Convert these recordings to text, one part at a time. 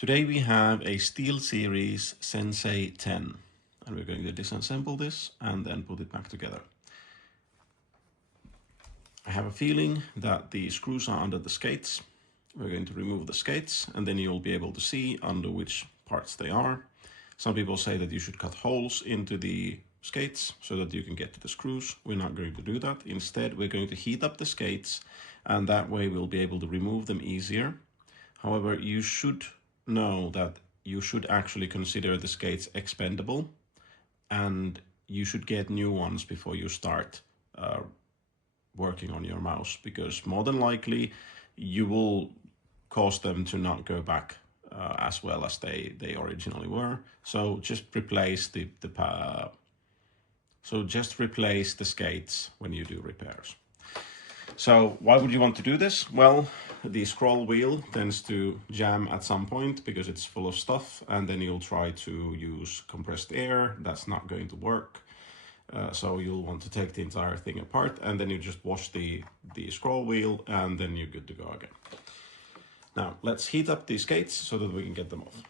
Today we have a SteelSeries Sensei 10 and we're going to disassemble this and then put it back together. I have a feeling that the screws are under the skates. We're going to remove the skates and then you'll be able to see under which parts they are. Some people say that you should cut holes into the skates so that you can get to the screws. We're not going to do that. Instead, we're going to heat up the skates and that way we'll be able to remove them easier. However, you should know that you should actually consider the skates expendable and you should get new ones before you start working on your mouse, because more than likely you will cause them to not go back as well as they originally were. So just replace the skates when you do repairs. So why would you want to do this? Well, the scroll wheel tends to jam at some point because it's full of stuff, and then you'll try to use compressed air. That's not going to work. So you'll want to take the entire thing apart and then you just wash the scroll wheel and then you're good to go again. Now let's heat up these skates so that we can get them off.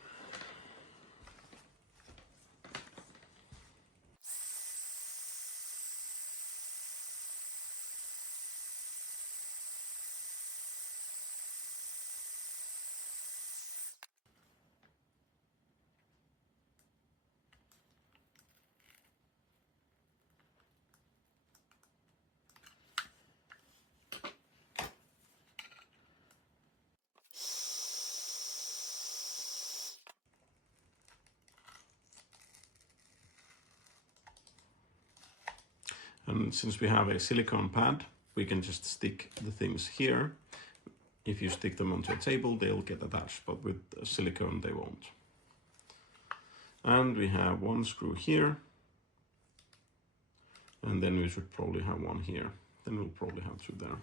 And since we have a silicone pad, we can just stick the things here. If you stick them onto a table, they'll get attached, but with silicone they won't. And we have one screw here. And then we should probably have one here. Then we'll probably have two there.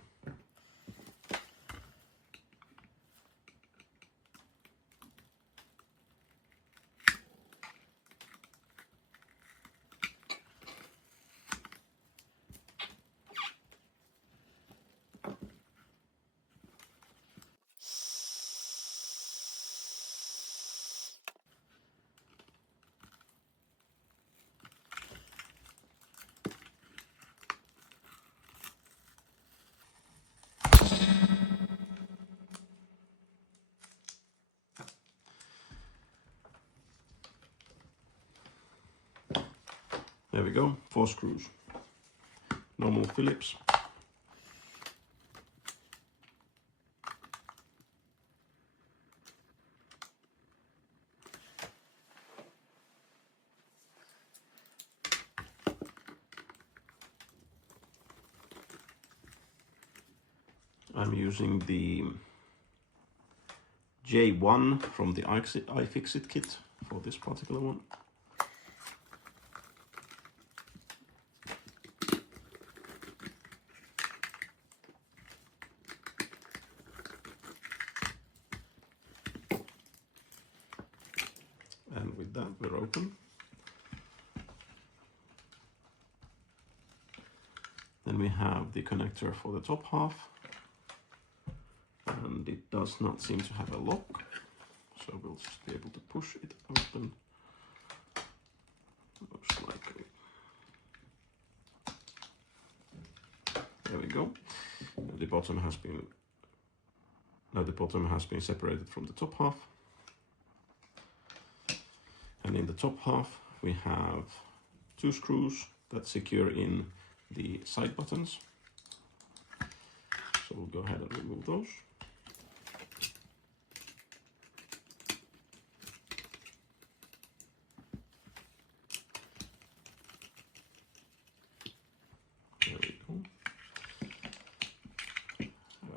There we go, 4 screws. Normal Phillips. I'm using the J1 from the iFixit kit for this particular one. And with that, we're open. Then we have the connector for the top half. And it does not seem to have a lock. So we'll just be able to push it open. Most likely. There we go. The bottom has been separated from the top half. And in the top half we have 2 screws that secure in the side buttons. So we'll go ahead and remove those. There we go.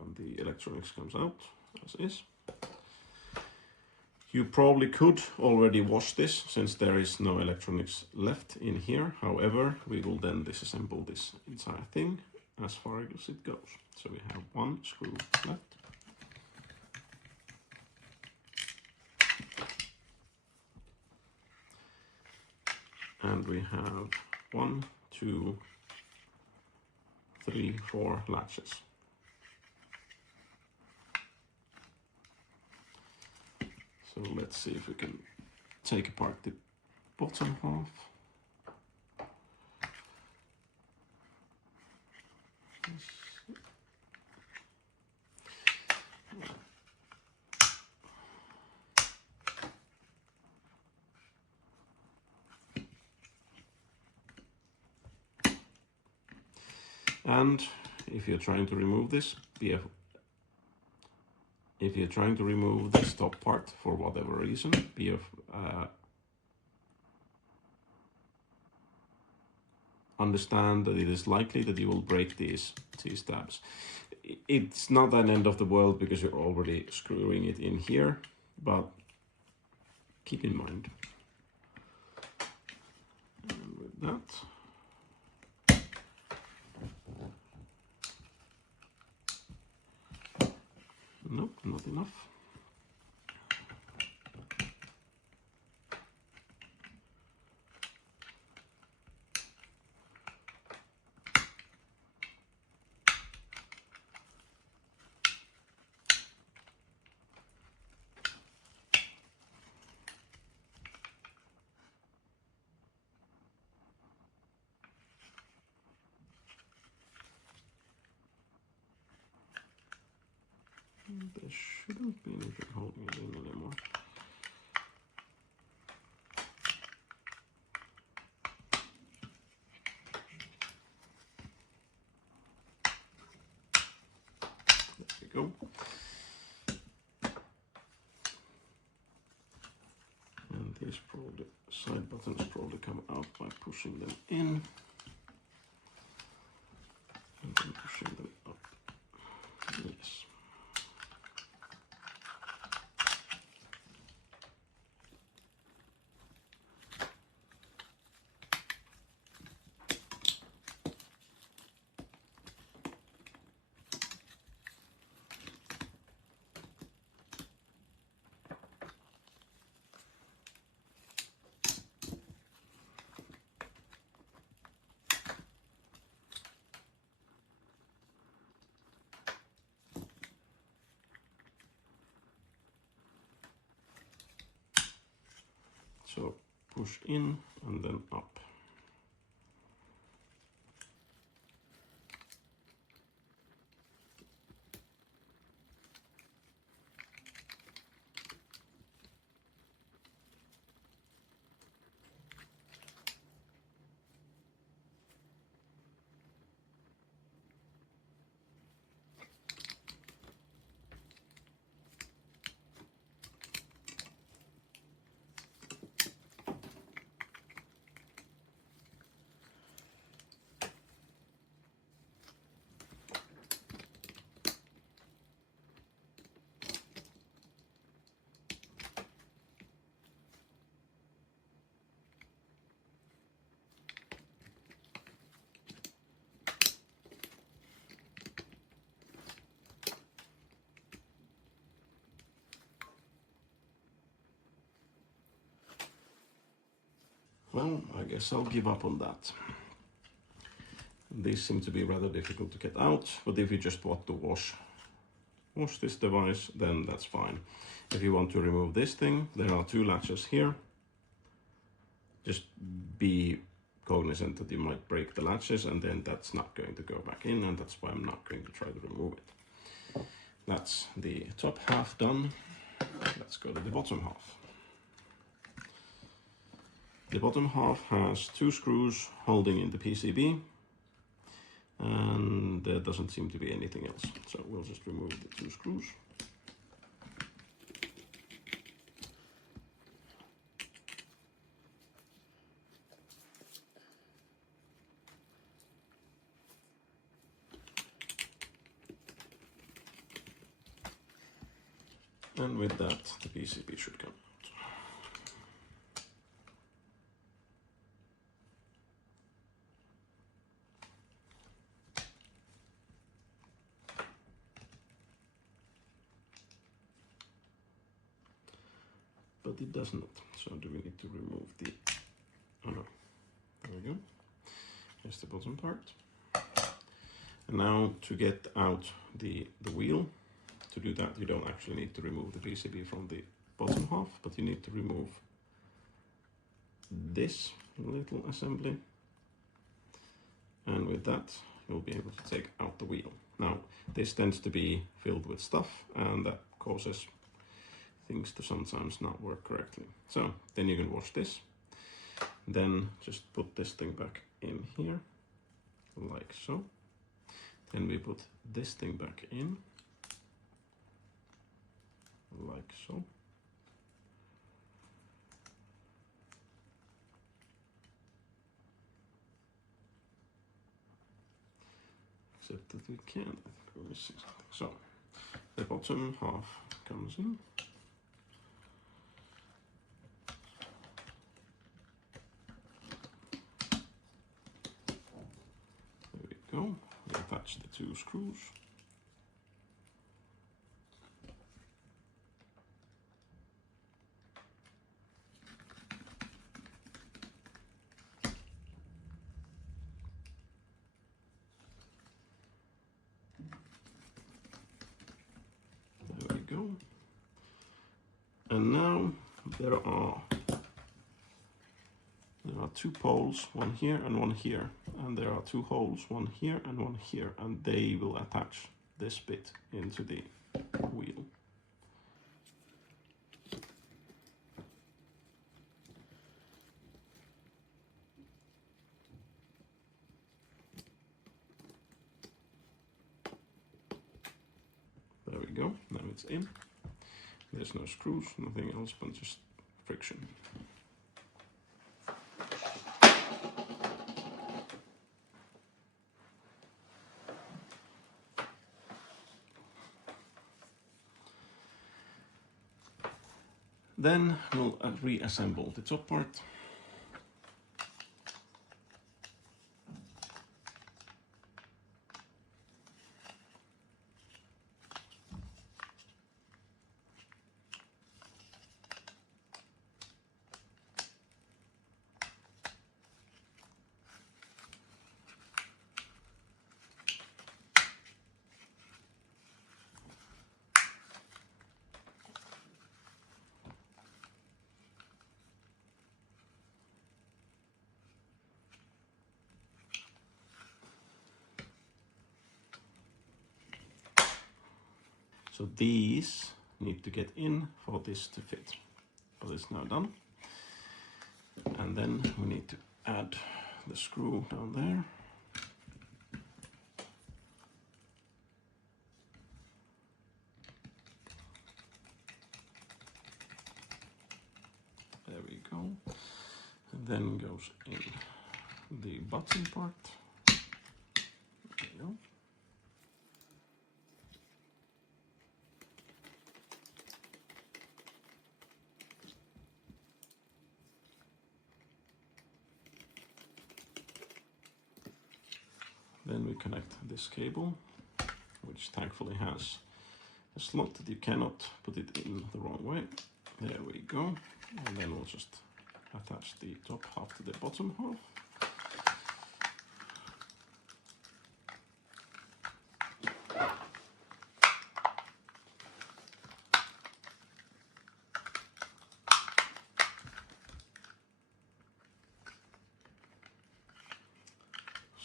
And the electronics comes out as is. You probably could already wash this since there is no electronics left in here. However, we will then disassemble this entire thing as far as it goes. So we have 1 screw left. And we have 1, 2, 3, 4 latches. So let's see if we can take apart the bottom half. And if you're trying to remove this, if you're trying to remove this top part for whatever reason, understand that it is likely that you will break these tabs. It's not an end of the world because you're already screwing it in here, but keep in mind. And with that, nope, not enough. There shouldn't be anything holding it in anymore. There we go. And these probably side buttons probably come out by pushing them in and then pushing them up. Yes. So push in and then up. Well, I guess I'll give up on that. These seem to be rather difficult to get out, but if you just want to wash this device, then that's fine. If you want to remove this thing, there are two latches here. Just be cognizant that you might break the latches, and then that's not going to go back in, and that's why I'm not going to try to remove it. That's the top half done. Let's go to the bottom half. The bottom half has two screws holding in the PCB, and there doesn't seem to be anything else. So we'll just remove the two screws. And with that, the PCB should come out. But it does not. So do we need to remove the, oh no, there we go. Here's the bottom part. And now to get out the wheel, to do that you don't actually need to remove the PCB from the bottom half, but you need to remove this little assembly. And with that, you'll be able to take out the wheel. Now, this tends to be filled with stuff, and that causes things to sometimes not work correctly. So then you can wash this. Then just put this thing back in here, like so. Then we put this thing back in, like so. Except that we can't. So the bottom half comes in. There we go. We attach the two screws. There we go. And now there are two poles, one here and one here, and there are two holes, one here and one here, and they will attach this bit into the wheel. There we go, now it's in. There's no screws, nothing else but just friction. Then we'll reassemble the top part. So these need to get in for this to fit. So this is now done. And then we need to add the screw down there. There we go. And then goes in the bottom part. There we go. Then we connect this cable, which thankfully has a slot that you cannot put it in the wrong way. There we go. And then we'll just attach the top half to the bottom half.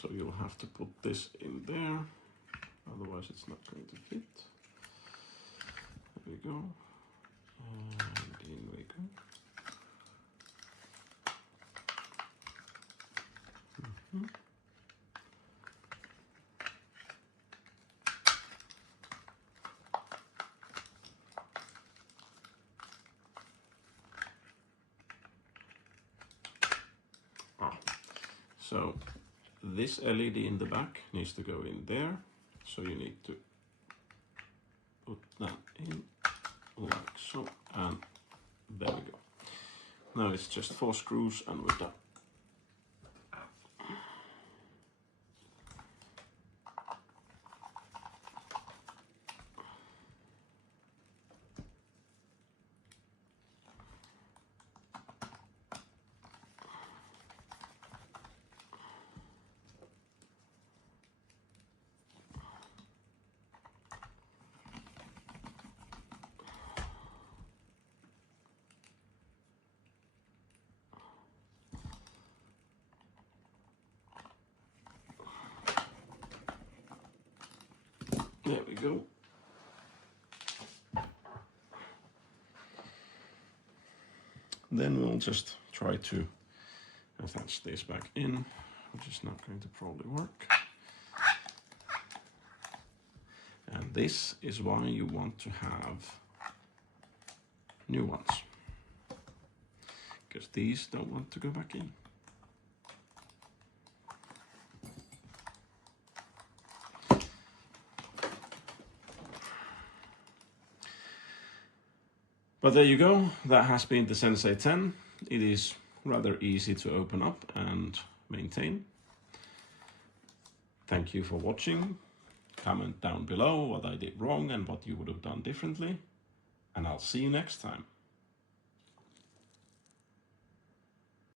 So you'll have to put this in there, otherwise it's not going to fit. There we go. And in we go. So this LED in the back needs to go in there, so you need to put that in like so, and there we go. Now it's just 4 screws and we're done. There we go. Then we'll just try to attach this back in, which is not going to probably work. And this is why you want to have new ones, because these don't want to go back in. But there you go, that has been the Sensei 10. It is rather easy to open up and maintain. Thank you for watching. Comment down below what I did wrong and what you would have done differently. And I'll see you next time.